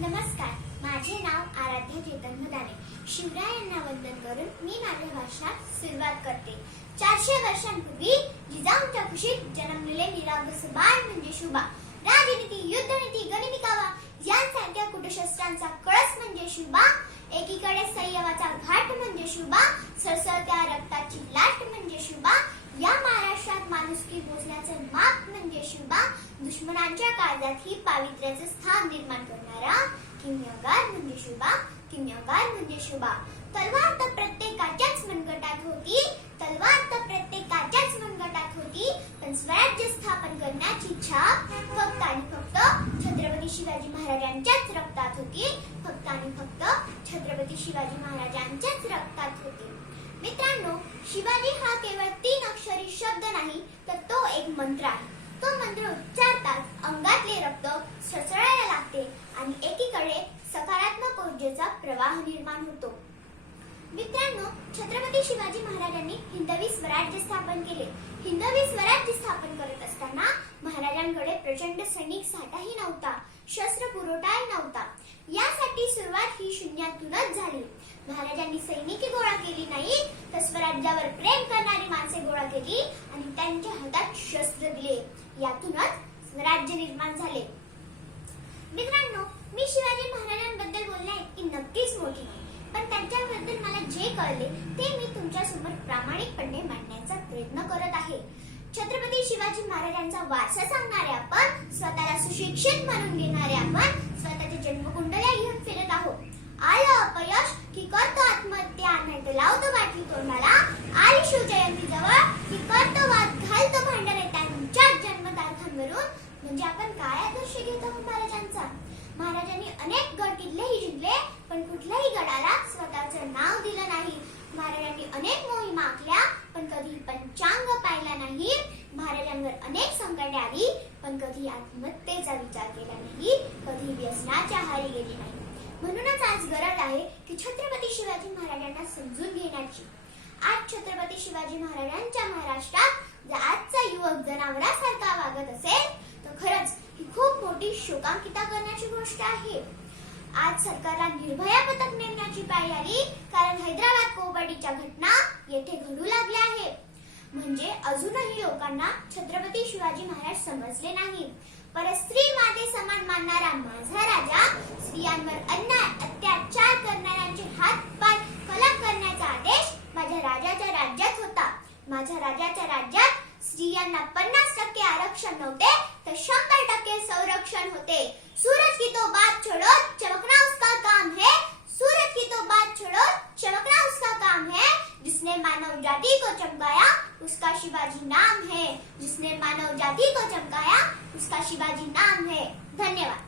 नमस्कार, माझे नाव आराध्या चेतन मदाने. शिवरायांना वंदन करून मी माझ्या भाषणात सुरुवात करते. 400 वर्षांपूर्वी जिजाऊंच्या कुशीत जन्मलेले निरागस बाळ म्हणजे शिवबा. राजनीती, युद्धनीती, गणितिकावा यांसारख्या कुटशस्त्रांचा कळस म्हणजे शिवबा. एकीकडे संयमाचा घाट म्हणजे शिवबा, सळसळत्या रक्ताची लाट म्हणजे शिवबा. या महाराष्ट्रात माणुसकी पोचण्याचं माप म्हणजे शिवबा. दुश्मनांच्या काळजात ही पावित्र्याचं स्थान निर्माण करणारा किमयागार म्हणजे शिवबा. किमयागार म्हणजे शिवबा. तलवार तर प्रत्येकाच्याच मनगटात होती, तलवार तर प्रत्येकाच्याच मनगटात होती, पण स्वराज्य स्थापन करण्याची इच्छा फक्त आणि फक्त छत्रपती शिवाजी महाराजांच्याच रक्तात होती. फक्त आणि फक्त छत्रपती शिवाजी महाराजांच्याच रक्तात होती. मित्रांनो, शिवाजी हा केवळ 3 अक्षरी शब्द नाही, तर तो एक मंत्र आहे. तो मंत्र उच्चारताच अंगातले रक्त सळसळायला लागते आणि एकीकडे सकारात्मक ऊर्जेचा प्रवाह निर्माण होतो. मित्रांनो, छत्रपती शिवाजी महाराजांनी हिंदवी स्वराज्य स्थापन केले. हिंदवी स्वराज्य स्थापन करत असताना महाराजांकडे प्रचंड सैनिक साठाही नव्हता, शस्त्र पुरवठाही नव्हता. यासाठी सुरुवात ही शून्यातूनच झाली. महाराजांनी सैनिकी गोळा केली नाही, तर स्वराज्यावर प्रेम करणारी माणसे गोळा केली आणि त्यांच्या हातात शस्त्र दिले. यातूनच स्वराज्य निर्माण झाले. मित्रांनो, मी शिवाजी महाराजांबद्दल बोलणे इतकी नक्कीच मोठी नाही, पण त्यांच्याबद्दल मला जे कळले ते मी तुमच्या समोर प्रामाणिकपणे मांडण्याचा प्रयत्न करत आहे. छत्रपती शिवाजी महाराजांचा वारसा सांगणारे आपण, स्वतःला सुशिक्षित म्हणून घेणारे आपण, स्वतःच्या जन्मकुंडल्या घेऊन फिरत आहोत. आलं अपयश की करतो आत्महत्या, नाही तर लावतो बाटली तोंडाला. आली शिवजयंती जवळ की करतो वाद, घालतो भांडणे त्यांच्याच जन्मतारखांवरून. म्हणजे आपण काय आदर्श घेत आहोत महाराजांचा? महाराजांनी अनेक गड किल्लेही जिंकले, पण कुठल्याही गडाला स्वतःचं नाव दिलं नाही. महाराजांनी अनेक मोहिमा आखल्या, पण कधी पंचांग पाहिला नाही. महाराजांवर अनेक संकटे आली, पण कधी आत्महत्येचा विचार केला नाही, कधी व्यसनाच्या आहारी गेली नाही. म्हणूनच आज गरज आहे की छत्रपती शिवाजी महाराजांना समजून घेण्याची. आज छत्रपती शिवाजी महाराजांच्या महाराष्ट्रात जर आजचा युवक जनावरासारखा वागत असेल, तर खरंच ही खूप मोठी शोकांकिता करण्याची गोष्ट आहे. आज सरकारला निर्भया पथक नेमण्याची पाळी आली, कारण हैदराबाद कोपर्डीच्या घटना येथे घडू लागल्या आहे. म्हणजे अजूनही लोकांना छत्रपती शिवाजी महाराज समजले नाही. परस्त्री माते समान मानणारा माझा राजा स्त्रियांवर अन्याय अत्याचार करणाऱ्यांचे हात पाय फलक करण्याचा आदेश माझ्या राजाच्या राज्यात होता. माझ्या राजाच्या राज्यात स्त्रियांना 50% आरक्षण नव्हते, तर 100% संरक्षण होते. सूरज की तो बात छोड़ो, चमकना उसका काम है. सूरज की तो बात छोड़ो, चमकना उसका काम है. जिसने मानव जाति को चमकाया, उसका शिवाजी नाम है. जिसने मानव जाति को चमकाया, उसका शिवाजी नाम है. धन्यवाद.